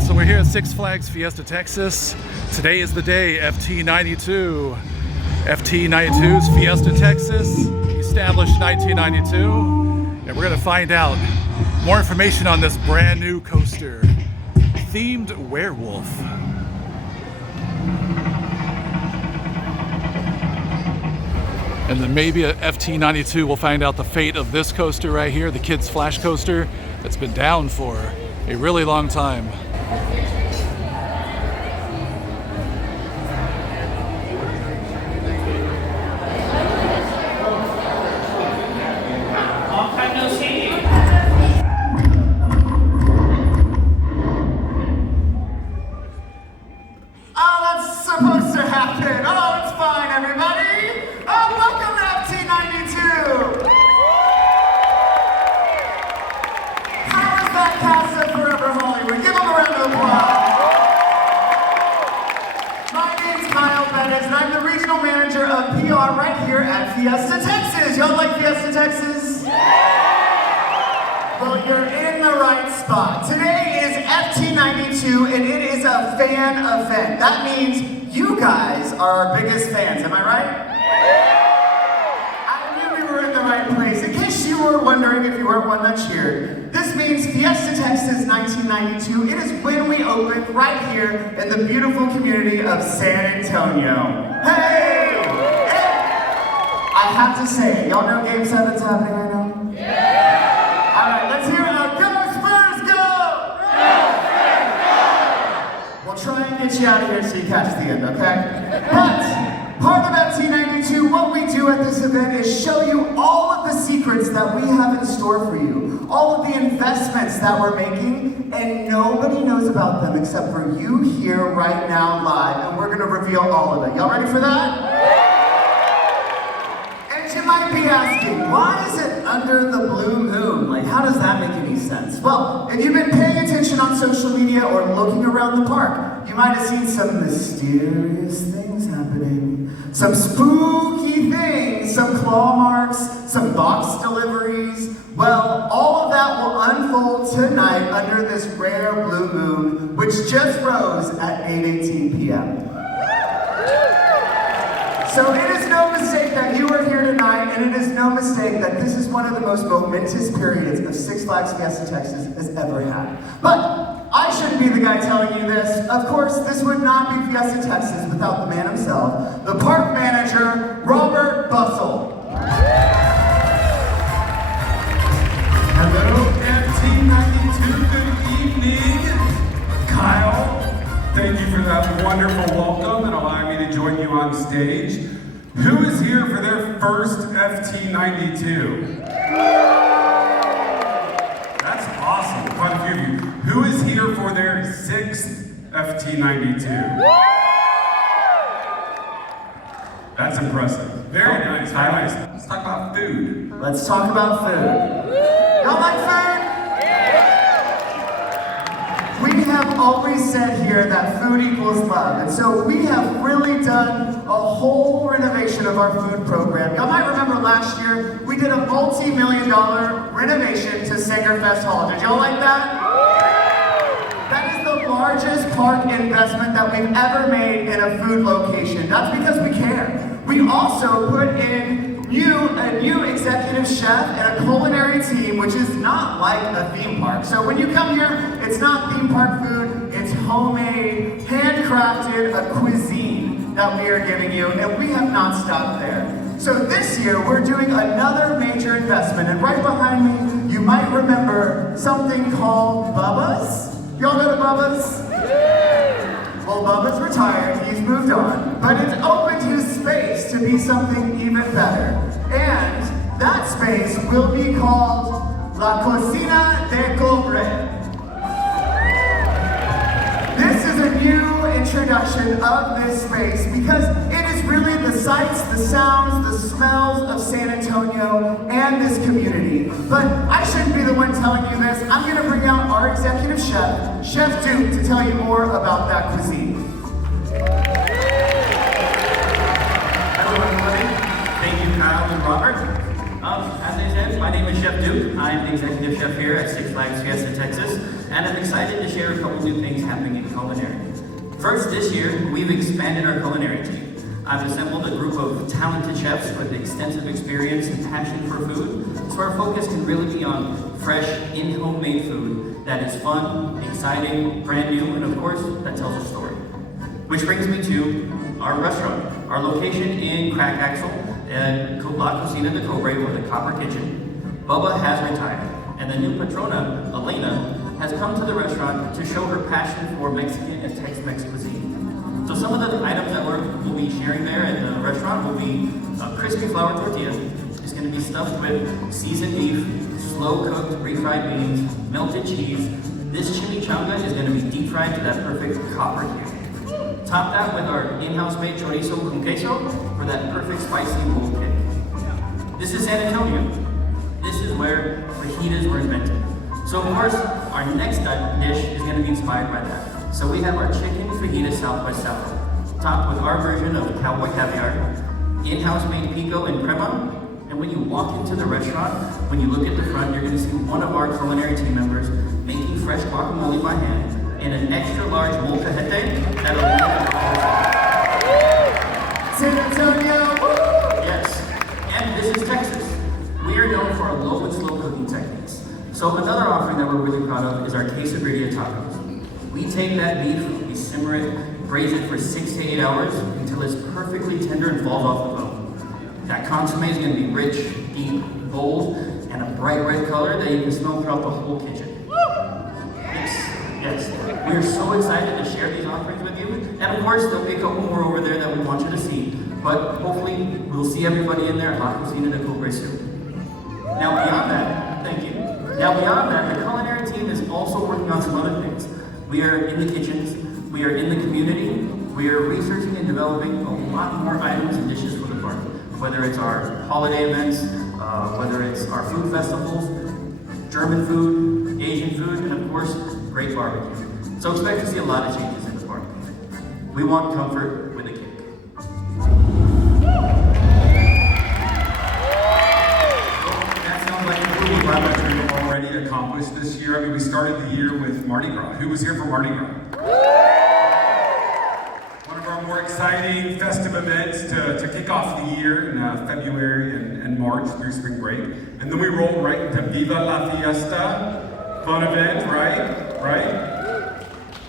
right, so we're here at Six Flags Fiesta Texas. Today is the day, FT92. FT92's Fiesta Texas, established 1992. And we're gonna find out more information on this brand new coaster, themed werewolf. And then maybe at FT92 we'll find out the fate of this coaster right here, the Kids Flash Coaster, that's been down for a really long time. Long time no see. Oh, that's supposed to happen. Oh, it's fine, everybody. Oh, welcome to FT92. How is that cast of Forever Hollywood? Give them a round of applause. My name's Kyle Bennett, and I'm the regional manager of PR right here at Fiesta Texas. Y'all like Fiesta Texas? Well, you're in the right spot. Today is FT92, and it is a fan event. That means you guys are our biggest fans, am I right? I knew we were in the right place. In case you were wondering if you weren't one that cheered, this means Fiesta Texas 1992. It is when we opened right here in the beautiful community of San Antonio. Hey! I have to say, y'all know Game 7's happening right now? Yeah! Alright, let's hear it out. Go Spurs, go! We'll try and get you out of here so you catch the end, okay? But part of FT92, what we do at this event is show you all of the secrets that we have in store for you, all of the investments that we're making, and nobody knows about them except for you here right now live, and we're gonna reveal all of it. Y'all ready for that? And you might be asking, why is it under the blue moon? Like, how does that make any sense? Well, if you've been paying attention on social media or looking around the park, you might have seen some mysterious things happening. Some spooky things, some claw marks, some box deliveries. Well, all of that will unfold tonight under this rare blue moon, which just rose at 8:18 p.m. So it is no mistake that you are here tonight, and it is no mistake that this is one of the most momentous periods of Six Flags Fiesta Texas has ever had. But I shouldn't be the guy telling you this. Of course, this would not be Fiesta Texas without the man himself, the park manager, Robert Bustle. Hello, FT92, good evening. Kyle, thank you for that wonderful welcome and allowing me to join you on stage. Who is here for their first FT92? That's awesome, quite a few of you. Who is here for their sixth FT92? That's impressive. Very nice, very nice. Let's talk about food. Let's talk about food. Y'all like food? We have always said here that food equals love, and so we have really done a whole renovation of our food program. Y'all might remember last year, we did a multi-million-dollar renovation to Sangerfest Hall. Did y'all like that? That is the largest park investment that we've ever made in a food location. That's because we care. We also put in a new executive chef and a culinary team, which is not like a theme park. So when you come here, it's not theme park food, it's homemade, handcrafted, a cuisine that we are giving you, and we have not stopped there. So this year, we're doing another major investment, and right behind me, you might remember something called Bubba's. Y'all know the Bubba's? Well, Bubba's retired, he's moved on, but it's opened his space to be something even better. And that space will be called La Cocina de Cobre. This is a new introduction of this space because it is really the sights, the sounds, the smells of San Antonio and this community. But I shouldn't be the one telling you this. I'm gonna bring out our executive chef, Chef Duke, to tell you more about that cuisine. Hello, everybody. Thank you, Kyle and Robert. As they said, my name is Chef Duke. I am the executive chef here at Six Flags Fiesta Texas. And and I'm excited to share a couple new things happening in culinary. First, this year, we've expanded our culinary team. I've assembled a group of talented chefs with extensive experience and passion for food, so our focus can really be on fresh, in-home made food that is fun, exciting, brand new, and of course, that tells a story. Which brings me to our restaurant. Our location in Crack Axle and La Cocina de Cobre, or the Copper Kitchen. Bubba has retired, and the new patrona, Elena, has come to the restaurant to show her passion for Mexican and Tex-Mex cuisine. So some of the items that we'll be sharing there at the restaurant will be a crispy flour tortilla. It's going to be stuffed with seasoned beef, slow-cooked refried beans, melted cheese. This chimichanga is going to be deep fried to that perfect copper hue. Top that with our in-house made chorizo con queso for that perfect spicy roll kick. This is San Antonio. This is where fajitas were invented. So of course, our next dish is going to be inspired by that. So we have our chicken fajita South by South, topped with our version of the cowboy caviar, in-house made pico and crema. And when you walk into the restaurant, when you look at the front, you're going to see one of our culinary team members making fresh guacamole by hand in an extra large molcajete San Antonio! Woo! Yes, and this is Texas. We are known for our low and slow cooking techniques. So another offering that we're really proud of is our quesadilla tacos. We take that beef, we simmer it, braise it for 6 to 8 hours until it's perfectly tender and falls off the bone. That consomme is going to be rich, deep, bold, and a bright red color that you can smell throughout the whole kitchen. Yes. We are so excited to share these offerings with you. And of course, there'll be a couple more over there that we want you to see. But hopefully, we'll see everybody in there at La Cocina de Cobre soon. Now beyond that, thank you. Now beyond that, the culinary team is also working on some other things. We are in the kitchens, we are in the community, we are researching and developing a lot more items and dishes for the park. Whether it's our holiday events, whether it's our food festivals, German food, Asian food, and of course, great barbecue. So expect to see a lot of changes in the park. We want comfort with a kick. That sounds like a really glad that we've already accomplished this year. I mean, we started the year with Mardi Gras. Who was here for Mardi Gras? One of our more exciting festive events to kick off the year in February and March through spring break. And then we roll right into Viva la Fiesta, fun event, right?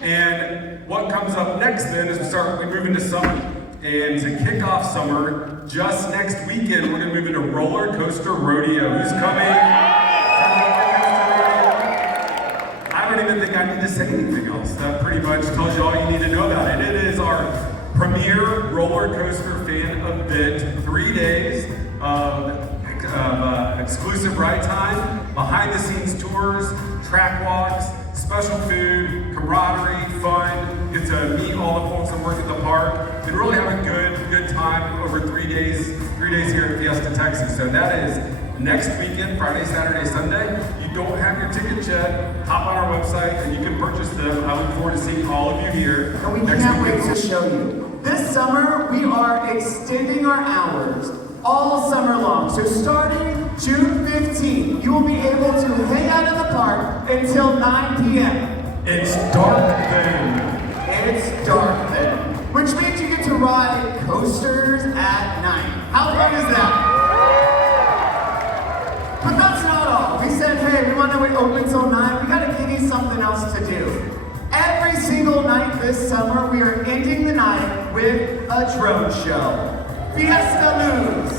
And what comes up next then is we move into summer. And to kick off summer, just next weekend, we're gonna move into Roller Coaster Rodeo. Who's coming? I don't even think I need to say anything else. That pretty much tells you all you need to know about it. It is our premier roller coaster fan event. 3 days of exclusive ride time, behind the scenes tours, track walks, special food, camaraderie, fun. Get to meet all the folks that work at the park and really have a good time over 3 days here at Fiesta Texas. So that is next weekend, Friday, Saturday, Sunday. You don't have your tickets yet, hop on our website and you can purchase them. I look forward to seeing all of you here. And we can't wait to show you. This summer, we are extending our hours all summer long. So starting June 15th, you will be able to hang out in the park until 9 p.m. It's dark then. It's dark then. Which means you get to ride coasters at night. How fun is that? But that's not all. We said, hey, we want to open till 9. We got to give you something else to do. Every single night this summer, we are ending the night with a drone show. Fiesta Luz.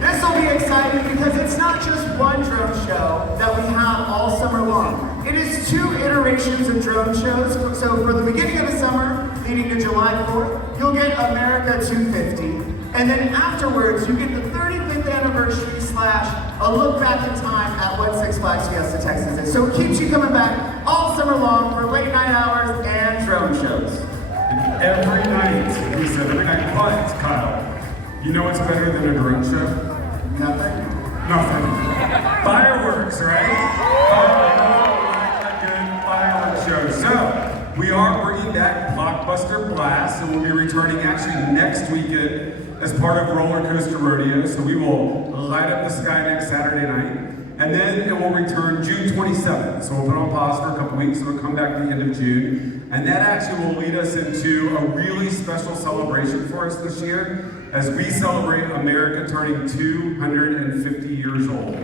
This will be exciting because it's not just one drone show that we have all summer long. It is 2 iterations of drone shows. So for the beginning of the summer, leading to July 4th, you'll get America 250. And then afterwards, you get the 35th anniversary / a look back in time at what Six Flags Fiesta Texas is. So it keeps you coming back all summer long for late night hours and drone shows. And every night, we said every night, but Kyle, you know what's better than a drone show? Nothing? Fireworks, right? A good fireworks show. So, we are bringing back Blockbuster Blast, and we'll be returning actually next weekend as part of Roller Coaster Rodeo. So we will light up the sky next Saturday night. And then it will return June 27th. So we'll put it on pause for a couple weeks. So it'll come back at the end of June. And that actually will lead us into a really special celebration for us this year as we celebrate America turning 250 years old.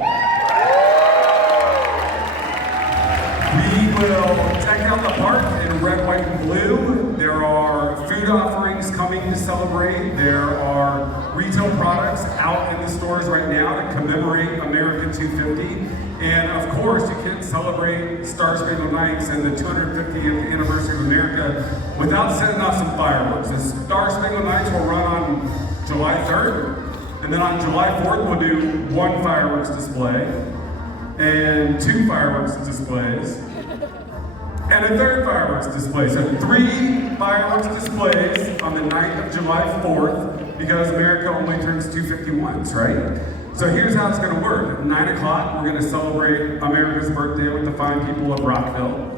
We will deck out the park in red, white, and blue. There are food offerings coming to celebrate. There are retail products out in the stores right now to commemorate America 250. And of course, you can't celebrate Star Spangled Nights and the 250th anniversary of America without setting off some fireworks. The Star Spangled Nights will run on July 3rd. And then on July 4th, we'll do one fireworks display and two fireworks displays, and a third fireworks display. So 3 fireworks displays on the night of July 4th, because America only turns 250 once, right? So here's how it's gonna work. At 9 o'clock, we're gonna celebrate America's birthday with the fine people of Rockville.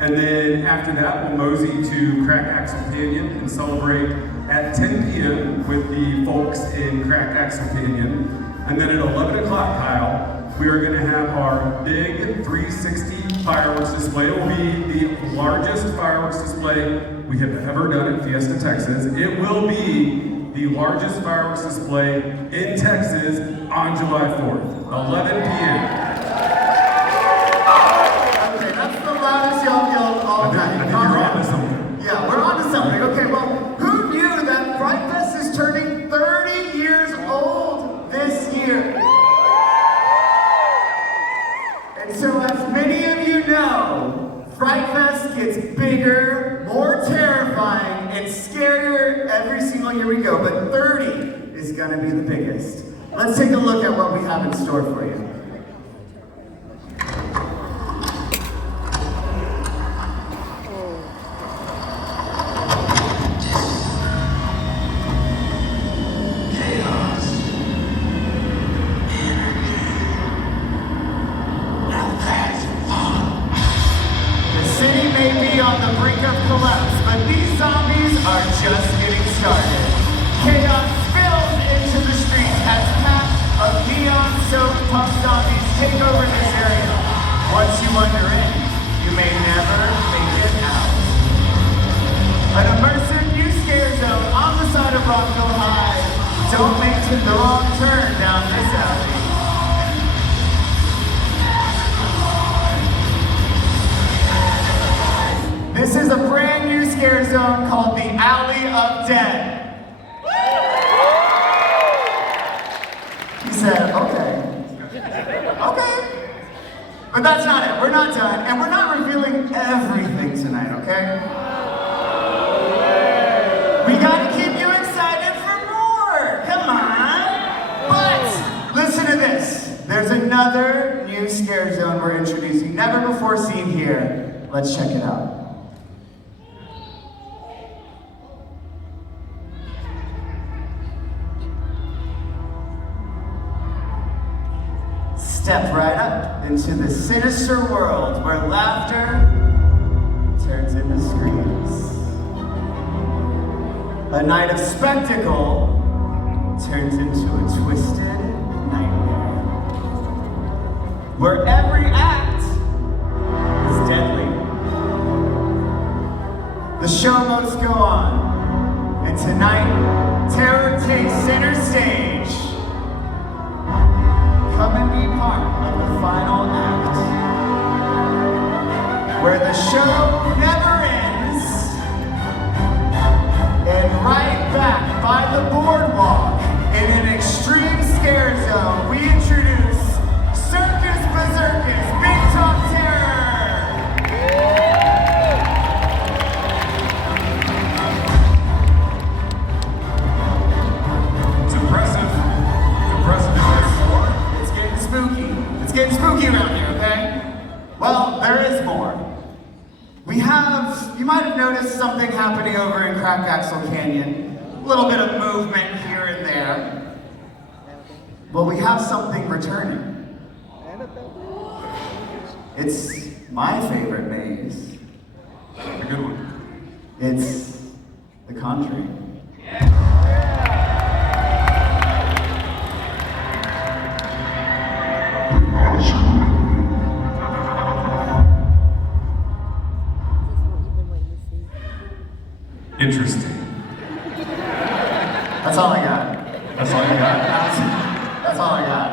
And then after that, we'll mosey to Crack Axle Canyon and celebrate at 10 p.m. with the folks in Crack Axle Canyon. And then at 11 o'clock, Kyle, we are going to have our big 360 fireworks display. It will be the largest fireworks display we have ever done at Fiesta Texas. It will be the largest fireworks display in Texas on July 4th, 11 p.m. Okay, that's the loudest y'all yelled all night. I think you're on to something. Yeah, we're on to something. Okay, well, who knew that Fright Fest is turning 30 years old this year? And so as many of you know, Fright Fest gets bigger, more terrifying, and scarier every single year we go, but 30 is gonna be the biggest. Let's take a look at what we have in store for you. On the brink of collapse, but these zombies are just getting started. Chaos spills into the streets as packs of neon-soaked punk zombies take over this area. Once you wander in, you may never make it out. An immersive new scare zone on the side of Rockville High. Don't make the wrong turn down this alley. This is a brand new scare zone called the Alley of Dead. He said, okay. Okay. But that's not it. We're not done. And we're not revealing everything tonight, okay? We gotta keep you excited for more. Come on. But listen to this. There's another new scare zone we're introducing, never before seen here. Let's check it out. Step right up into the sinister world where laughter turns into screams. A night of spectacle turns into a twisted nightmare. Where every act is deadly. The show must go on. And tonight, terror takes center stage. Come and be part of the final act, where the show never ends, and right back by the boardwalk, in an extreme scare zone, we introduce Circus Berserkus Big Top Terror! It's impressive. It's getting spooky around here, okay? Well, there is more. You might have noticed something happening over in Crack Axle Canyon. A little bit of movement here and there. Well, we have something returning. It's my favorite maze. A good one. It's The Conjuring. Interesting. That's all I got. That's all you got? That's all I got.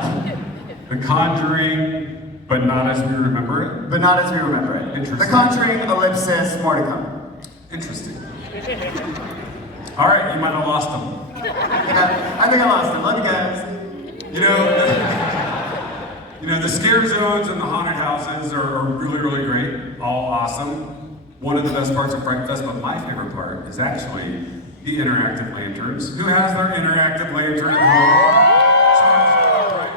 The Conjuring, but not as we remember it? But not as we remember it. Interesting. The Conjuring, ellipsis, more to come. Interesting. All right, you might have lost them. Yeah, I think I lost him. Love you guys. You know, the scare zones and the haunted houses are really, really great. All awesome. One of the best parts of Fright Fest, but my favorite part is actually the interactive lanterns. Who has their interactive lantern at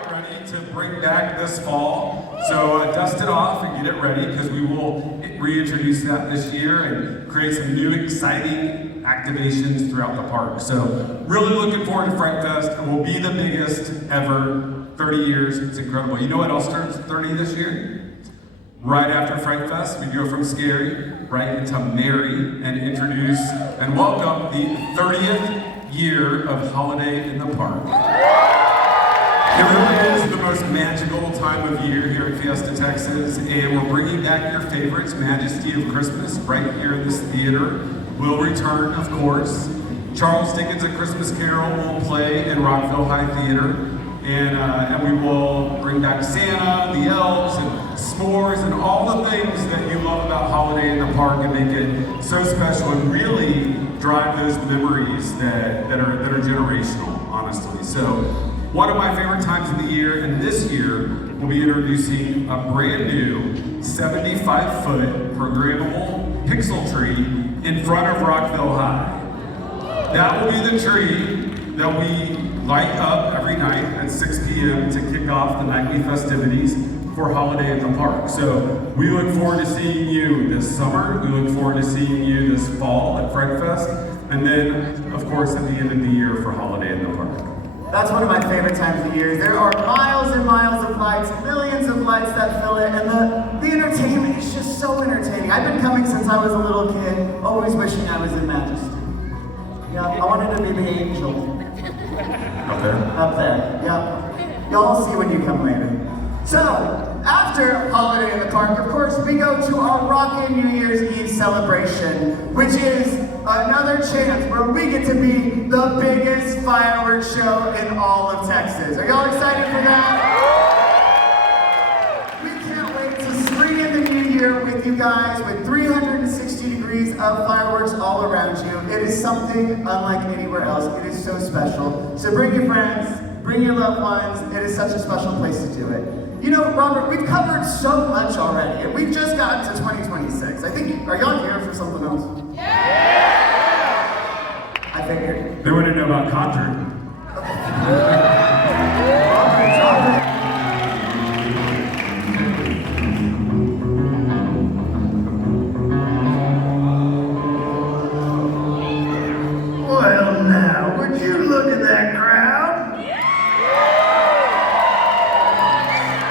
home? Ready to bring back this fall. So dust it off and get it ready, because we will reintroduce that this year and create some new exciting activations throughout the park. So really looking forward to Fright Fest. It will be the biggest ever. 30 years, it's incredible. You know what else turns 30 this year? Right after Fright Fest, we go from scary right into merry and introduce and welcome the 30th year of Holiday in the Park. It really is the most magical time of year here at Fiesta Texas, and we're bringing back your favorites. Majesty of Christmas right here in this theater will return, of course. Charles Dickens' A Christmas Carol will play in Rockville High Theater. And we will bring back Santa, the elves, and s'mores, and all the things that you love about Holiday in the Park, and make it so special and really drive those memories that are generational, honestly. So one of my favorite times of the year, and this year, we'll be introducing a brand new 75-foot programmable pixel tree in front of Rockville High. That will be the tree that we light up every night at 6 p.m. to kick off the nightly festivities for Holiday in the Park. So we look forward to seeing you this summer. We look forward to seeing you this fall at Fright Fest. And then, of course, at the end of the year for Holiday in the Park. That's one of my favorite times of the year. There are miles and miles of lights, millions of lights that fill it, and the entertainment is just so entertaining. I've been coming since I was a little kid, always wishing I was in Majesty. Yeah, I wanted to be the angel. Up there? Up there, yep. Y'all see when you come later. So, after Holiday in the Park, of course, we go to our Rockin' New Year's Eve celebration, which is another chance where we get to be the biggest fireworks show in all of Texas. Are y'all excited for that? We can't wait to spring in the new year with you guys with 360 degrees of fireworks all around you. It is something unlike anywhere else. It is so special. So bring your friends, bring your loved ones. It is such a special place to do it. You know, Robert, we've covered so much already, and we've just gotten to 2026. I think, are y'all here for something else? Yeah! I figured. They want to know about Conjuring. Well, now, would you look at that crowd?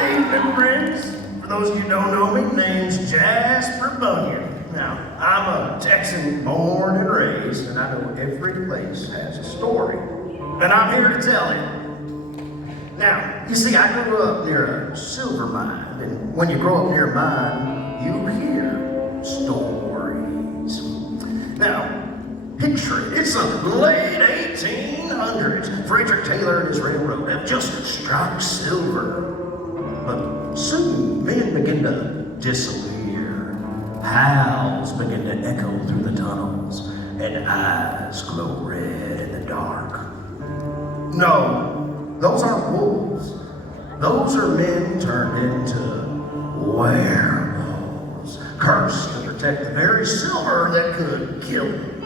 Evening, friends. For those of you who don't know me, name's Jasper Bunyan. Now, I'm a Texan born and raised, and I know every place has a story. And I'm here to tell it. Now, you see, I grew up near a silver mine, and when you grow up near a mine, you hear stories. Now, picture it, it's the late 1800s. Frederick Taylor and his railroad have just struck silver. But soon, men begin to disappear. Howls begin to echo through the tunnels, and eyes glow red in the dark. No, those aren't wolves. Those are men turned into werewolves, cursed to protect the very silver that could kill them.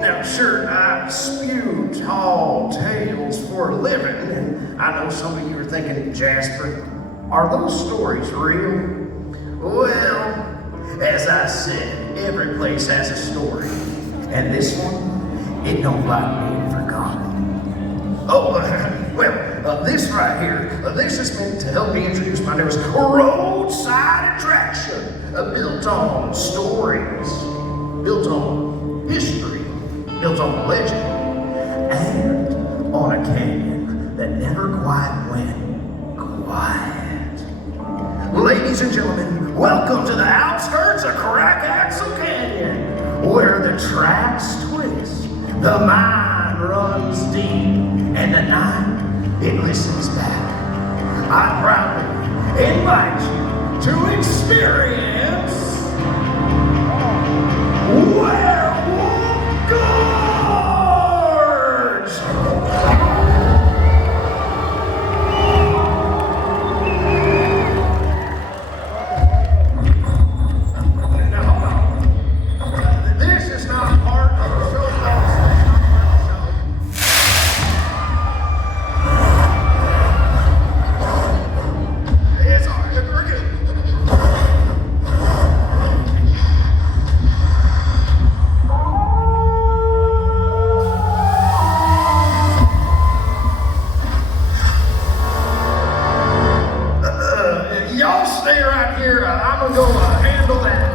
Now, sure, I spew tall tales for a living, and I know some of you are thinking, Jasper, are those stories real? Well, as I said, every place has a story, and this one, it don't like being forgotten. Oh, this right here, this is meant to help me introduce my newest roadside attraction, built on stories, built on history, built on legend, and on a canyon that never quite went quiet. Ladies and gentlemen, welcome to the outskirts of Crack Axle Canyon, where the tracks The mind runs deep, and the night, it listens back. I proudly invite you to experience Werewolf Gorge! Now, hold on. This is not part of the show. It's all right. We're good. Y'all stay right here. I'm gonna go handle that.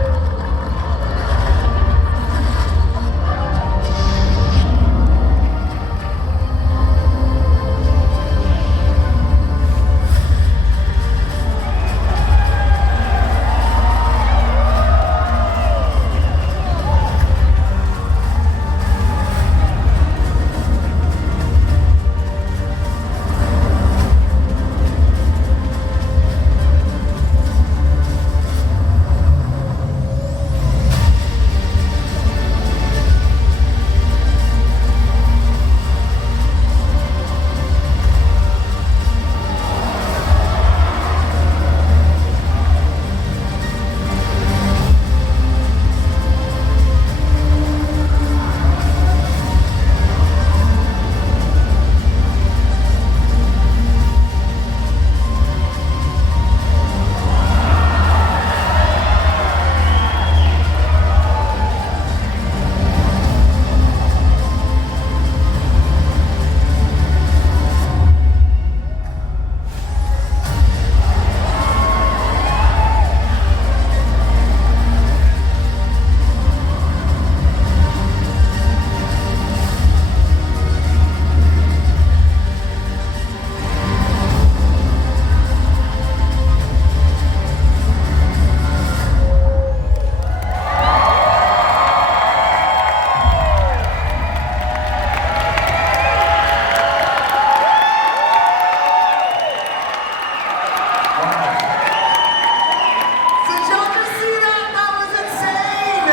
Did y'all just see that? That was insane!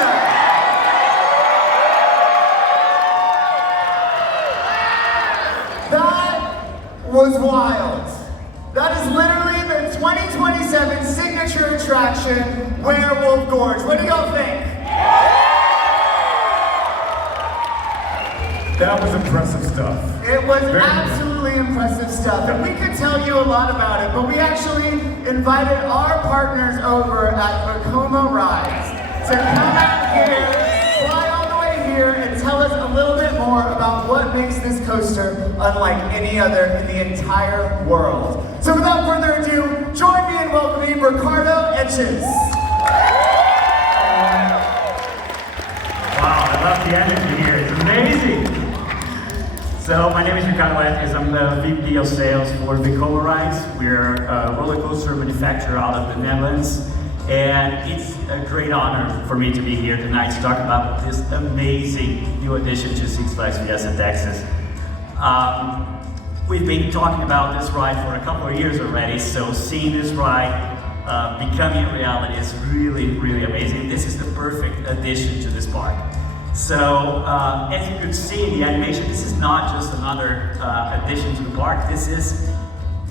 That was wild. That is literally the 2027 signature attraction, Werewolf Gorge. What do y'all think? That was impressive stuff. It was Very absolutely impressive stuff, and we could tell you a lot about it, but we actually invited our partners over at Vekoma Rides to come out here, fly all the way here, and tell us a little bit more about what makes this coaster unlike any other in the entire world. So without further ado, join me in welcoming Ricardo Etches. Wow, I love the energy here. It's amazing. So my name is Ricardo Etches. I'm the VP of Sales for Vekoma Rides. We're a roller coaster manufacturer out of the Netherlands. And it's a great honor for me to be here tonight to talk about this amazing new addition to Six Flags Fiesta Texas. We've been talking about this ride for a couple of years already, so seeing this ride becoming a reality is really, really amazing. This is the perfect addition to this park. So, as you could see in the animation, this is not just another addition to the park. This is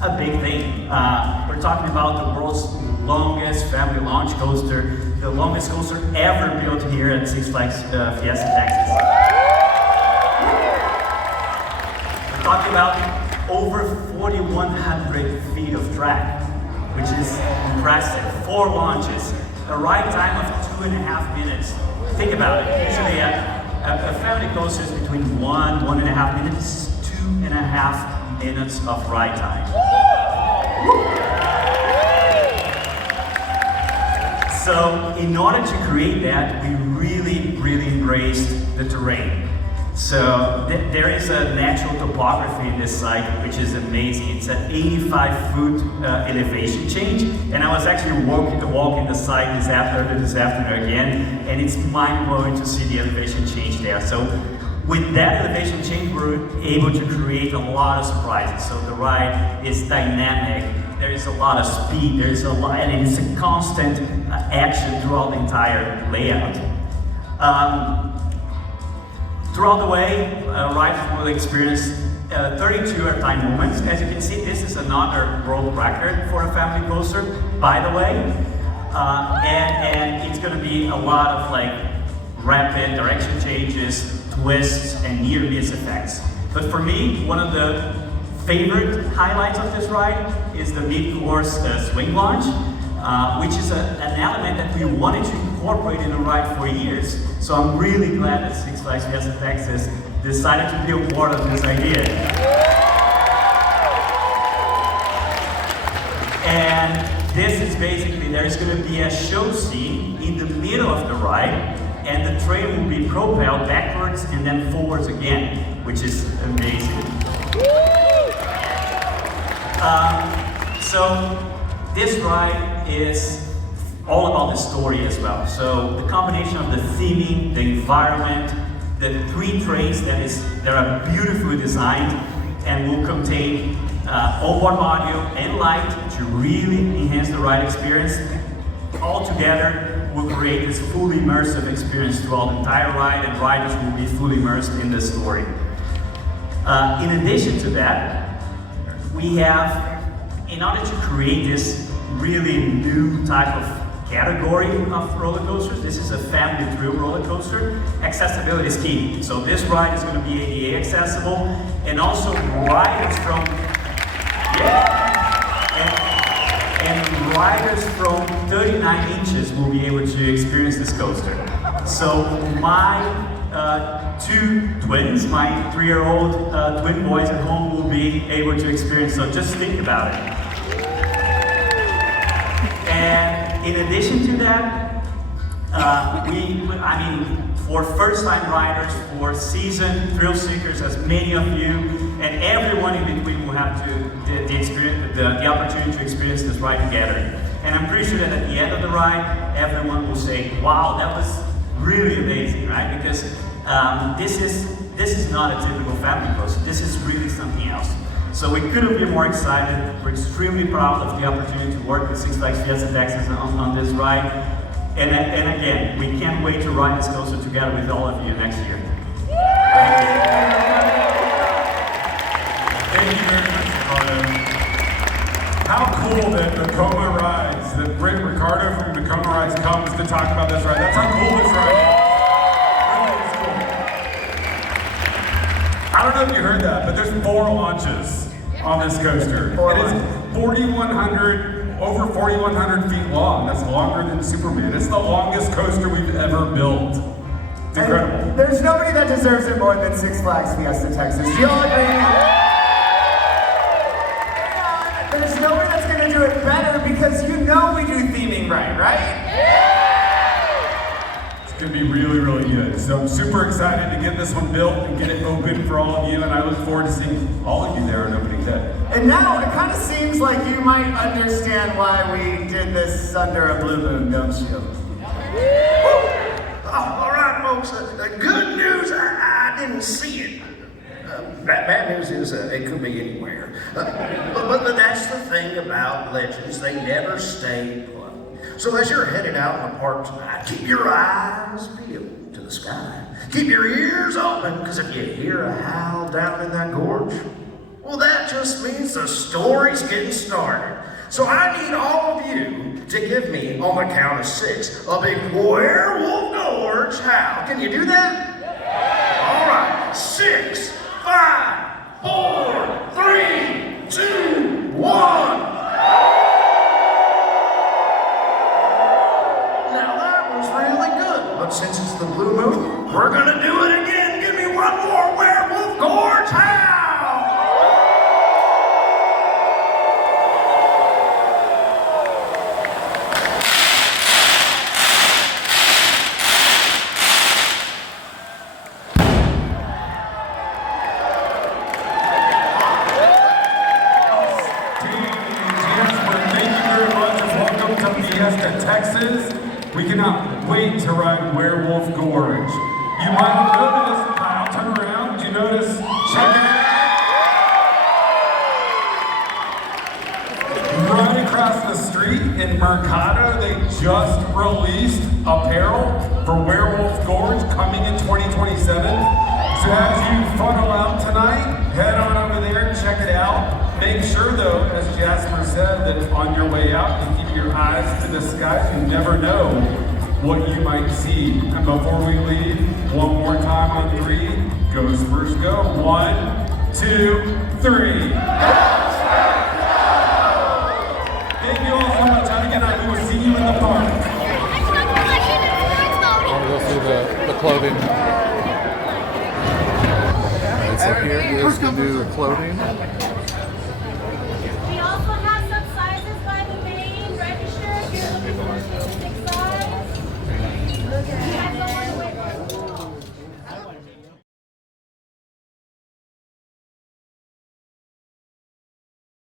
a big thing. We're talking about the world's longest family launch coaster, the longest coaster ever built here at Six Flags Fiesta Texas. We're talking about over 4,100 feet of track, which is impressive. 4 launches, a ride time of 2.5 minutes. Think about it. Usually a family coaster is between 1.5 minutes, 2.5 minutes of ride time. So in order to create that, we really, really embraced the terrain. So there is a natural topography in this site, which is amazing. It's an 85-foot elevation change, and I was actually walking the site this afternoon again, and it's mind-blowing to see the elevation change there. So With that elevation change, we're able to create a lot of surprises. So the ride is dynamic, there is a lot of speed, there's a lot, and it's a constant action throughout the entire layout. Throughout the way, riders will experience 32 airtime moments. As you can see, this is another world record for a family coaster, by the way. And it's going to be a lot of like rapid direction changes, twists, and near-miss effects. But for me, one of the favorite highlights of this ride is the mid-course swing launch, which is an element that we wanted to incorporate in the ride for years. So I'm really glad that Six Flags Fiesta Texas decided to be a part of this idea. And this is basically, there's going to be a show scene in the middle of the ride, and the train will be propelled backwards and then forwards again, which is amazing. So this ride is all about the story as well. So the combination of the theming, the environment, the 3 trains that are beautifully designed and will contain onboard audio and light to really enhance the ride experience. All together will create this fully immersive experience throughout the entire ride, and riders will be fully immersed in the story. In addition to that, we have, in order to create this really new type of category of roller coasters, this is a family thrill roller coaster. Accessibility is key. So this ride is going to be ADA accessible, and also riders from and riders from 39 inches will be able to experience this coaster. So my 2 twins, my 3-year-old twin boys at home will be able to experience. So just think about it. And in addition to that, for first-time riders, for seasoned thrill seekers, as many of you, and everyone in between will have the opportunity to experience this ride together. And I'm pretty sure that at the end of the ride, everyone will say, "Wow, that was really amazing," right? Because this is not a typical family coaster. This is really something else. So we couldn't be more excited. We're extremely proud of the opportunity to work with Six Flags Fiesta Texas on this ride. And again, we can't wait to ride this coaster together with all of you next year. Thank you. Thank you very much, Ricardo. How cool that Vekoma Rides, that Ricardo from Vekoma Rides comes to talk about this ride. That's how cool this ride is. Really is cool. I don't know if you heard that, but there's 4 launches on this coaster. It is 4,100, over 4,100 feet long. That's longer than Superman. It's the longest coaster we've ever built. It's incredible. And there's nobody that deserves it more than Six Flags Fiesta Texas. Do y'all agree? There's nobody that's gonna do it better, because you know we do theming right? It's gonna be really, really good. So I'm super excited to get this one built and get it open for all of you, and I look forward to seeing all of you there on opening day. And now it kind of seems like you might understand why we did this under a blue moon, don't you? Oh, all right, folks. Good news, I didn't see it. Bad news is it could be anywhere. But that's the thing about legends. They never stay put. So as you're headed out in the park tonight, keep your eyes peeled to the sky. Keep your ears open, because if you hear a howl down in that gorge, well, that just means the story's getting started. So I need all of you to give me, on the count of 6, a big Werewolf Gorge howl. Can you do that? All right, 6, 5, 4, 3, 2, 1. Now that was really good, but since it's the blue moon, we're gonna do it again. Give me one more Werewolf Gorge howl. Fiesta Texas. We cannot wait to ride Werewolf Gorge. You might have noticed, Kyle, turn notice, check it out. Right across the street in Mercado, they just released apparel for Werewolf Gorge coming in 2027. So as you funnel out tonight, head on over there and check it out. Make sure though, as Jasper said, that on your way out, you keep your eyes to the skies. You never know what you might see. And before we leave, one more time on 3, goes first go. 1, 2, 3. Thank you all so much. Have a good night. We will see you in the park. I want to go see the clothing. Alright, so here is the new clothing.